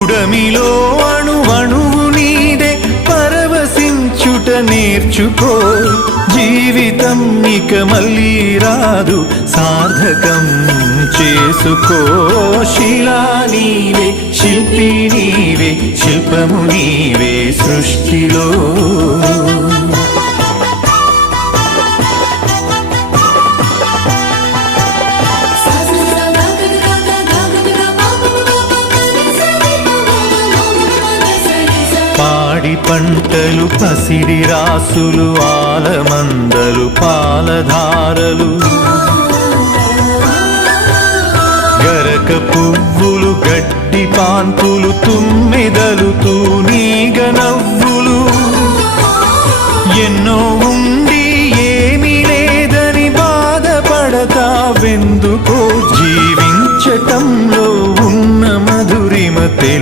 ఉడమిలో అణువణువు నీదే పరవశించుట నేర్చుకో జీవితం ఇక మళ్ళీ రాదు సార్థకం చేసుకో శిలా నీవే శిల్పి నీవే శిల్పము నీవే సృష్టిలో పాడి పంటలు పసిడి రాసులు ఆలమందలు పాలధారలు గరక పువ్వులు గడ్డి పాన్పులు తుమ్మెదలు తూనీగ నవ్వులు ఎన్నో ఉండి ఏమీ లేదని బాధపడతావెందుకో జీవించటంలో ఉన్న మధురిమ తెలుసు